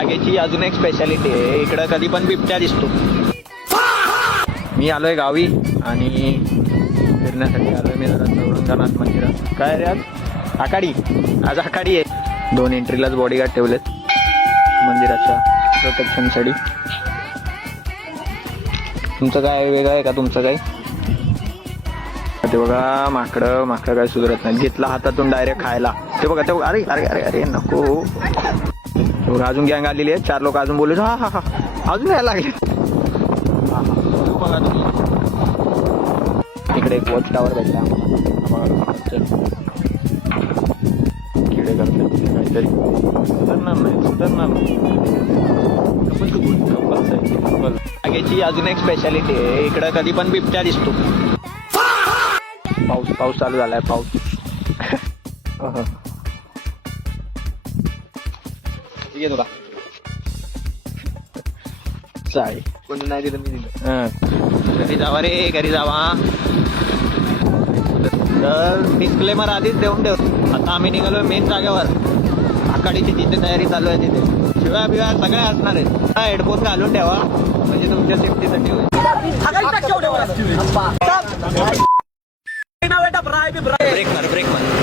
बागेची अजून एक स्पेशालिटी आहे, इकडं कधी पण बिबट्या दिसतो. मी आलोय गावी आणि फिरण्यासाठी आलोय मी जरा औरंगानाथ मंदिरात. काय रे आज आखाडी आहे. 2 एंट्रीलाच बॉडीगार्ड ठेवलेत मंदिराच्या प्रोटेक्शनसाठी. तुमचं काय वेगळं आहे का? तुमचं काय ते बघा, माकडं काय सुधरत नाही. घेतला हातातून डायरेक्ट खायला. ते बघा अरे अरे अरे अरे नको. अजून गँग आलेली आहे, 4 लोक अजून बोलले. हा अजून यायला लागले. बघा तुम्ही, इकडे एक वॉच टावर भेटला. किडे करतात काहीतरी. सुधारणार नाही. बागेची अजून एक स्पेशालिटी आहे, इकडं कधी पण बिबट्या दिसतो. पाऊस चालू झालाय. पाऊस ठीक आहे तुला चालेल. कोणी नाही दिलं मी दिलं. घरी जावा रे, घरी जावा. तर डिस्क्लेमर आधीच देऊन ठेव. आता आम्ही निघालो मेन जागेवर. आखाडीची तिथे तयारी चालू आहे. तिथे शिवाय बिवाय सगळ्या असणार आहेत. हेडफोन घालून ठेवा म्हणजे तुमच्या सेफ्टीसाठी होईल. ब्रेक मार.